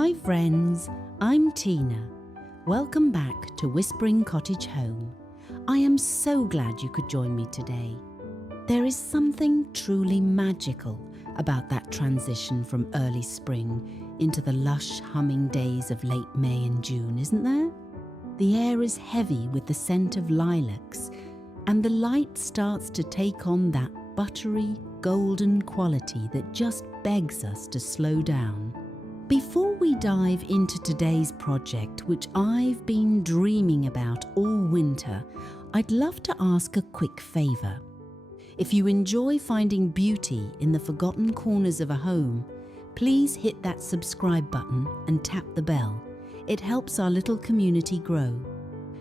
Hi friends, I'm Tina. Welcome back to Whispering Cottage Home. I am so glad you could join me today. There is something truly magical about that transition from early spring into the lush, humming days of late May and June, isn't there? The air is heavy with the scent of lilacs, and the light starts to take on that buttery, golden quality that just begs us to slow down. Before we dive into today's project, which I've been dreaming about all winter, I'd love to ask a quick favour. If you enjoy finding beauty in the forgotten corners of a home, please hit that subscribe button and tap the bell. It helps our little community grow.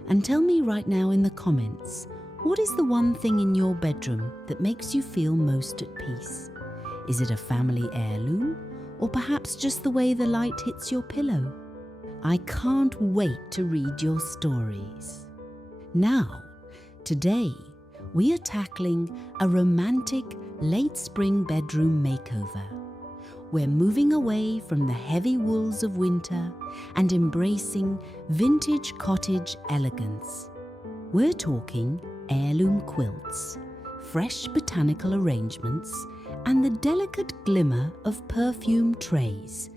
And tell me right now in the comments, what is the one thing in your bedroom that makes you feel most at peace? Is it a family heirloom? Or perhaps just the way the light hits your pillow? I can't wait to read your stories. Now, today, we are tackling a romantic late spring bedroom makeover. We're moving away from the heavy wools of winter and embracing vintage cottage elegance. We're talking heirloom quilts, fresh botanical arrangements, and the delicate glimmer of perfume trays.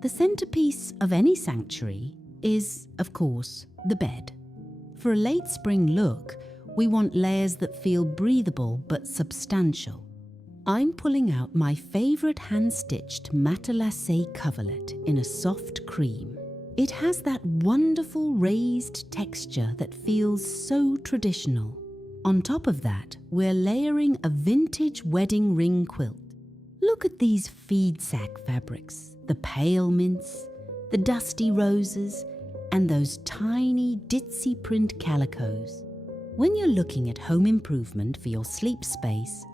The centerpiece of any sanctuary is, of course, the bed. For a late spring look, we want layers that feel breathable but substantial. I'm pulling out my favourite hand-stitched matelassé coverlet in a soft cream. It has that wonderful raised texture that feels so traditional. On top of that, we're layering a vintage wedding ring quilt. Look at these feed sack fabrics, the pale mints, the dusty roses, and those tiny ditzy print calicos. When you're looking at home improvement for your sleep space,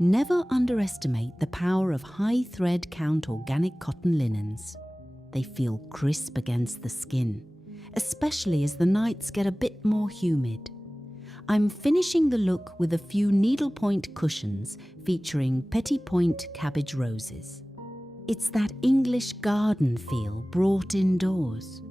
never underestimate the power of high thread count organic cotton linens. They feel crisp against the skin, especially as the nights get a bit more humid. I'm finishing the look with a few needlepoint cushions featuring petit point cabbage roses. It's that English garden feel brought indoors.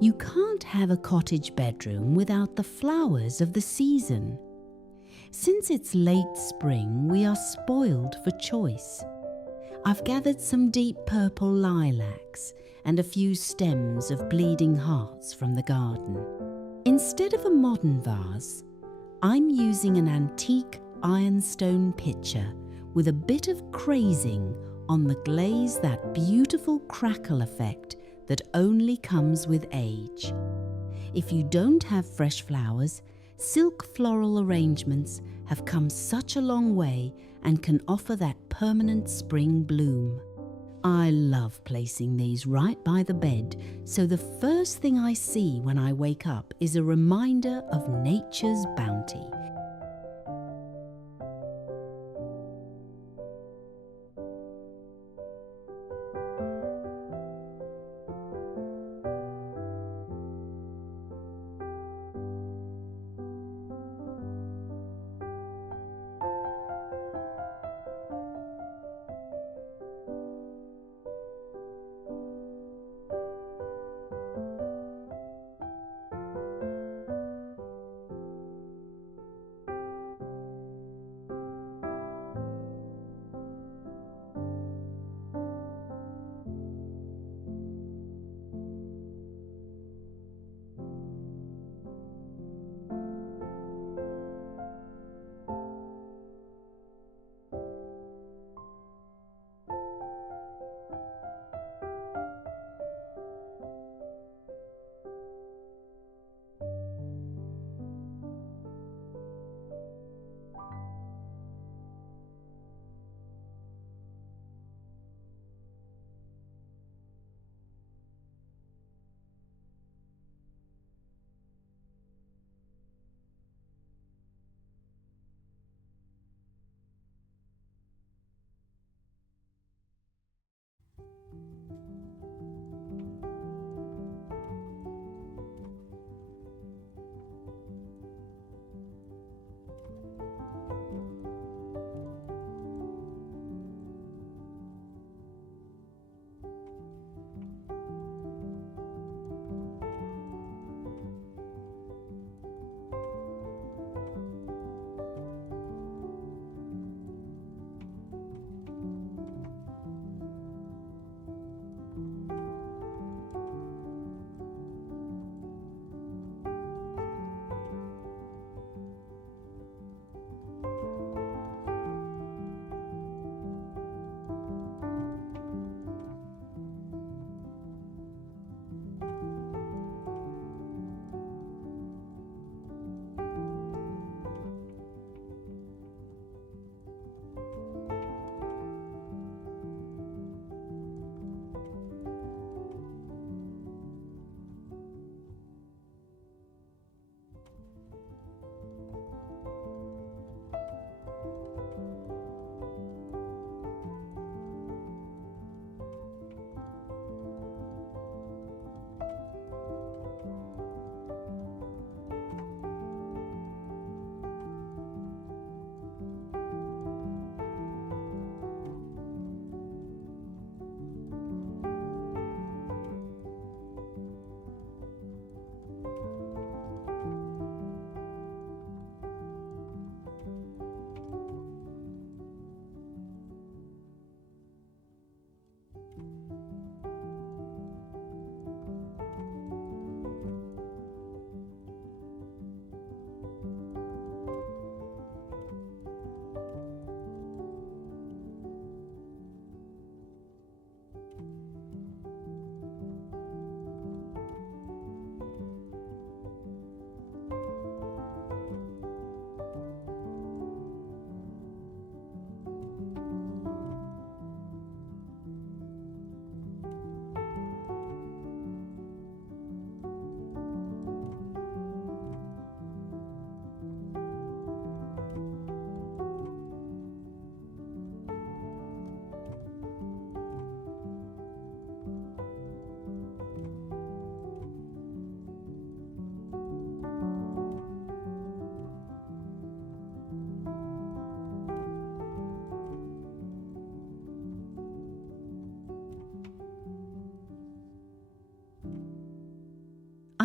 You can't have a cottage bedroom without the flowers of the season. Since it's late spring, we are spoiled for choice. I've gathered some deep purple lilacs and a few stems of bleeding hearts from the garden. Instead of a modern vase, I'm using an antique ironstone pitcher with a bit of crazing on the glaze, that beautiful crackle effect that only comes with age. If you don't have fresh flowers, silk floral arrangements have come such a long way and can offer that permanent spring bloom. I love placing these right by the bed, so the first thing I see when I wake up is a reminder of nature's bounty.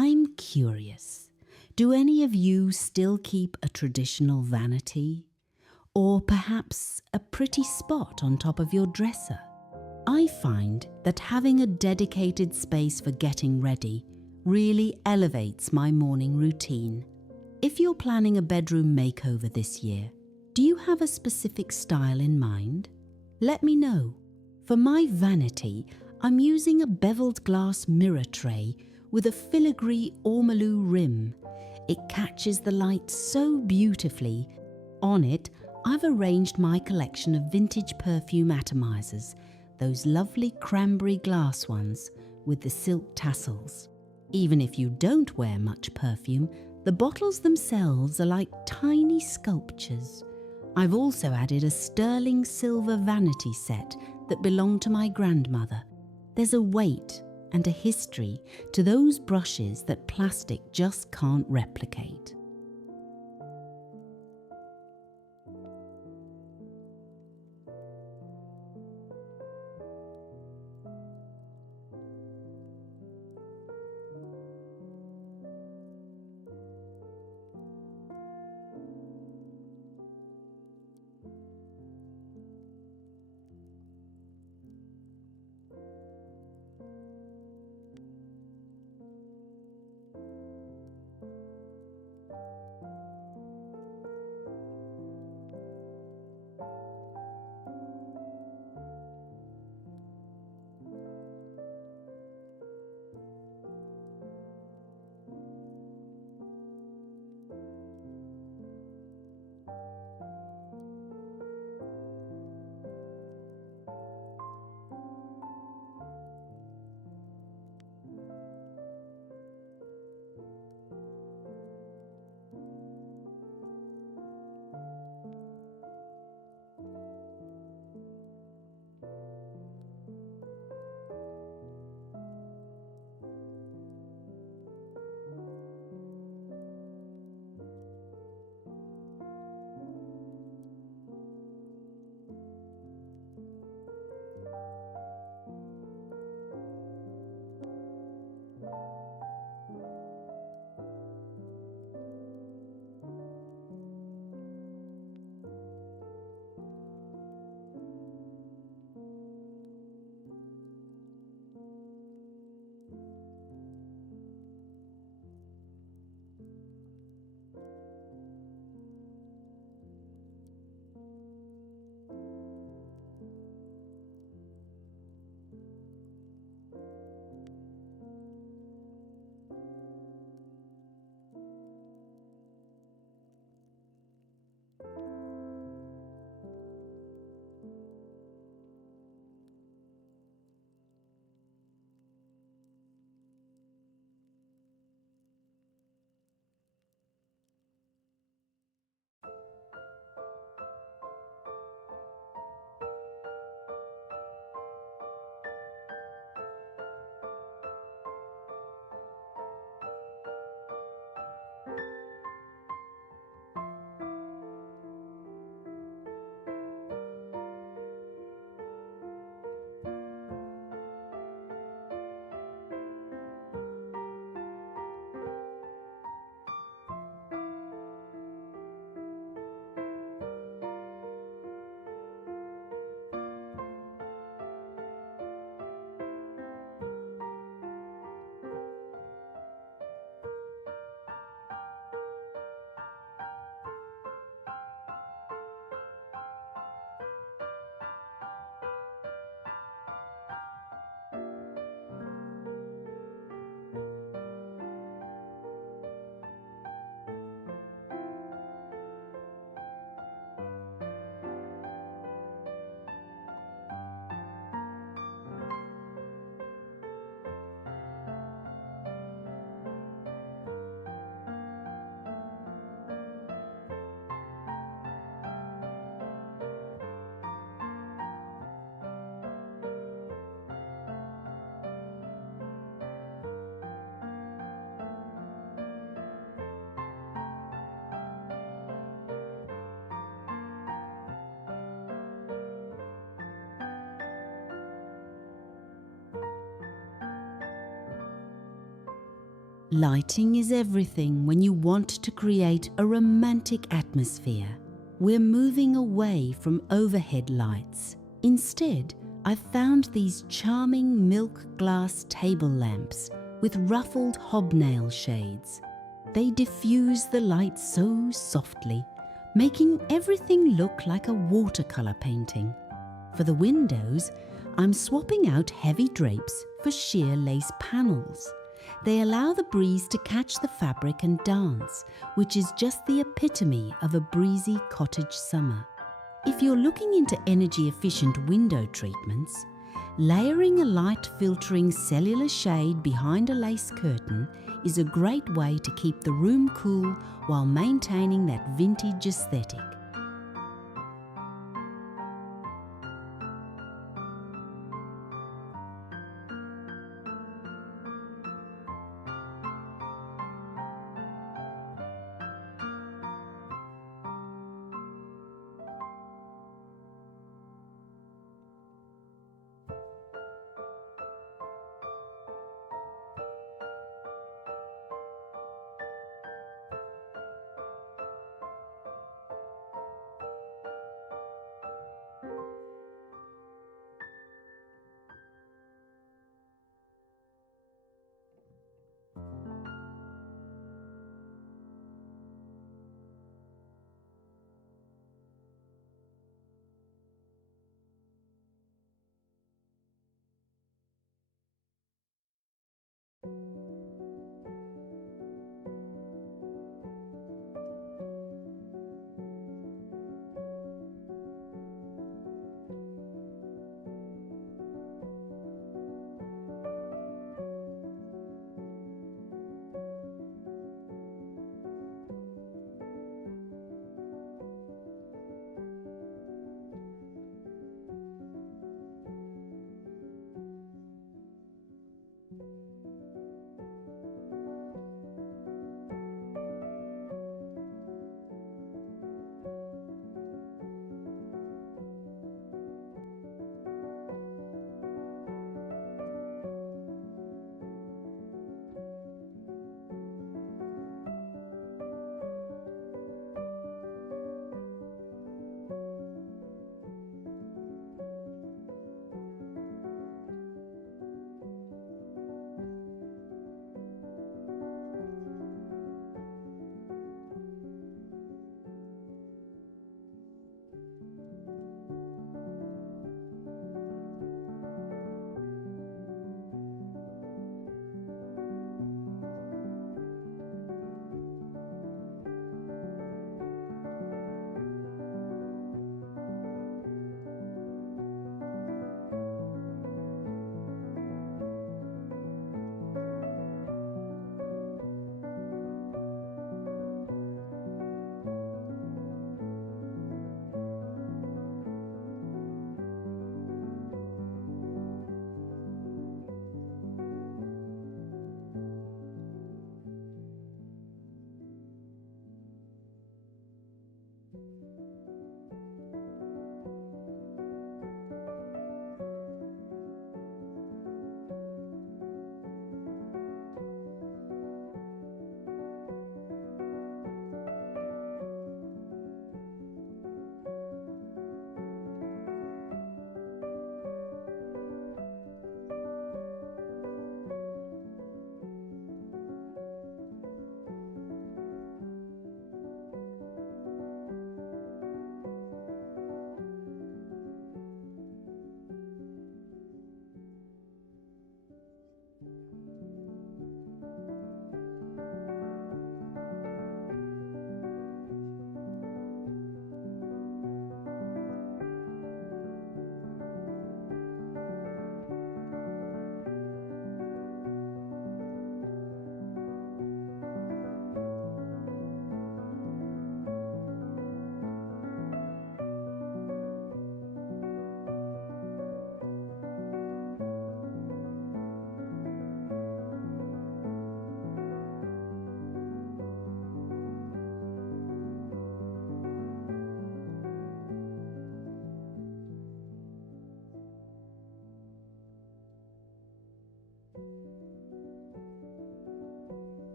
I'm curious, do any of you still keep a traditional vanity? Or perhaps a pretty spot on top of your dresser? I find that having a dedicated space for getting ready really elevates my morning routine. If you're planning a bedroom makeover this year, do you have a specific style in mind? Let me know. For my vanity, I'm using a beveled glass mirror tray with a filigree ormolu rim. It catches the light so beautifully. On it, I've arranged my collection of vintage perfume atomizers, those lovely cranberry glass ones with the silk tassels. Even if you don't wear much perfume, the bottles themselves are like tiny sculptures. I've also added a sterling silver vanity set that belonged to my grandmother. There's a weight and a history to those brushes that plastic just can't replicate. Lighting is everything when you want to create a romantic atmosphere. We're moving away from overhead lights. Instead, I've found these charming milk glass table lamps with ruffled hobnail shades. They diffuse the light so softly, making everything look like a watercolor painting. For the windows, I'm swapping out heavy drapes for sheer lace panels. They allow the breeze to catch the fabric and dance, which is just the epitome of a breezy cottage summer. If you're looking into energy-efficient window treatments, layering a light filtering cellular shade behind a lace curtain is a great way to keep the room cool while maintaining that vintage aesthetic.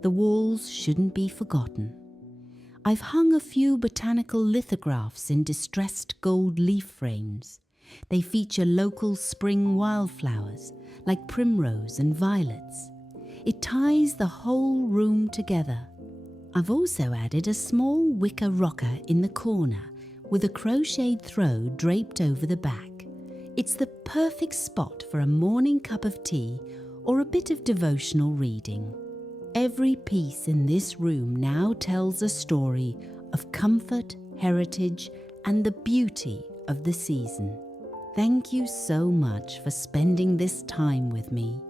The walls shouldn't be forgotten. I've hung a few botanical lithographs in distressed gold leaf frames. They feature local spring wildflowers like primrose and violets. It ties the whole room together. I've also added a small wicker rocker in the corner with a crocheted throw draped over the back. It's the perfect spot for a morning cup of tea or a bit of devotional reading. Every piece in this room now tells a story of comfort, heritage, and the beauty of the season. Thank you so much for spending this time with me.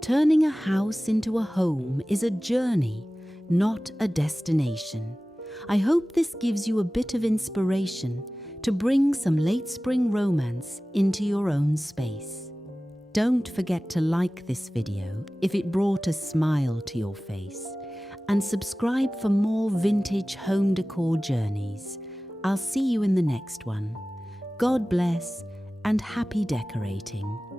Turning a house into a home is a journey, not a destination. I hope this gives you a bit of inspiration to bring some late spring romance into your own space. Don't forget to like this video if it brought a smile to your face, and subscribe for more vintage home decor journeys. I'll see you in the next one. God bless and happy decorating.